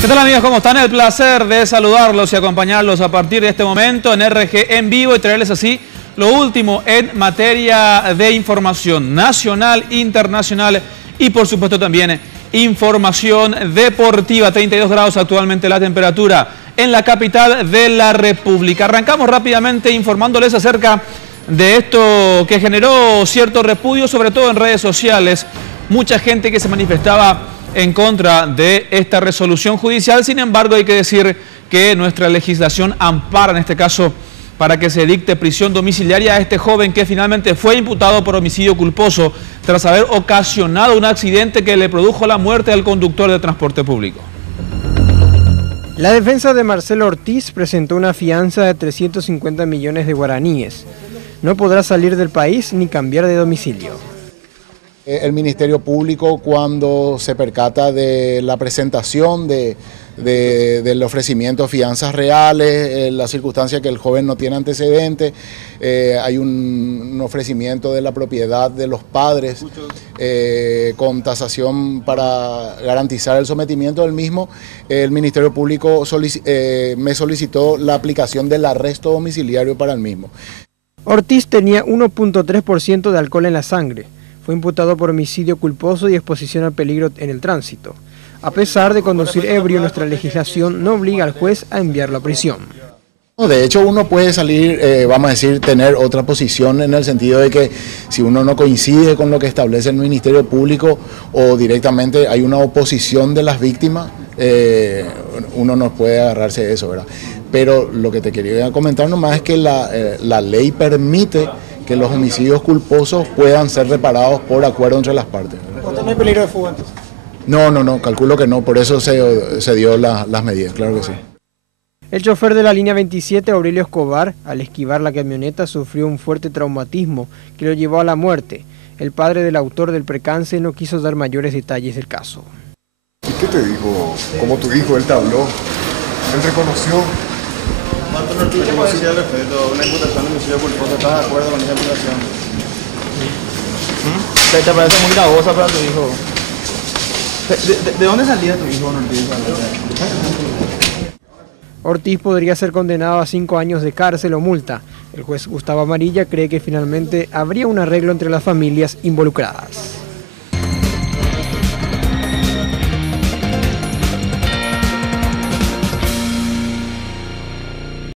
¿Qué tal, amigos? ¿Cómo están? El placer de saludarlos y acompañarlos a partir de este momento en RG en vivo y traerles así lo último en materia de información nacional, internacional y por supuesto también información deportiva. 32 grados actualmente la temperatura en la capital de la República. Arrancamos rápidamente informándoles acerca de esto que generó cierto repudio, sobre todo en redes sociales. Mucha gente que se manifestaba en contra de esta resolución judicial. Sin embargo, hay que decir que nuestra legislación ampara en este caso para que se dicte prisión domiciliaria a este joven que finalmente fue imputado por homicidio culposo tras haber ocasionado un accidente que le produjo la muerte al conductor de transporte público. La defensa de Marcelo Ortiz presentó una fianza de 350 millones de guaraníes. No podrá salir del país ni cambiar de domicilio. El Ministerio Público, cuando se percata de la presentación del ofrecimiento de fianzas reales, la circunstancia que el joven no tiene antecedentes, hay un ofrecimiento de la propiedad de los padres con tasación para garantizar el sometimiento del mismo, el Ministerio Público me solicitó la aplicación del arresto domiciliario para el mismo. Ortiz tenía 1.3% de alcohol en la sangre. Fue imputado por homicidio culposo y exposición al peligro en el tránsito. A pesar de conducir ebrio, nuestra legislación no obliga al juez a enviarlo a prisión. De hecho, uno puede salir, vamos a decir, tener otra posición en el sentido de que si uno no coincide con lo que establece el Ministerio Público o directamente hay una oposición de las víctimas, uno no puede agarrarse de eso, ¿verdad? Pero lo que te quería comentar nomás es que la ley permite que los homicidios culposos puedan ser reparados por acuerdo entre las partes. ¿No hay peligro de fuga entonces? No, calculo que no, por eso se dio las medidas, claro que sí. El chofer de la línea 27, Aurelio Escobar, al esquivar la camioneta sufrió un fuerte traumatismo que lo llevó a la muerte. El padre del autor del percance no quiso dar mayores detalles del caso. ¿Y qué te dijo? Como tu hijo, él te habló, él reconoció. ¿Cuánto Ortiz te puede decir al respecto? Una imputación de homicidio culposo, ¿estás de acuerdo con esa imputación? ¿Te parece muy gravosa para tu hijo? ¿De dónde salía tu hijo, Ortiz? Ortiz podría ser condenado a 5 años de cárcel o multa. El juez Gustavo Amarilla cree que finalmente habría un arreglo entre las familias involucradas.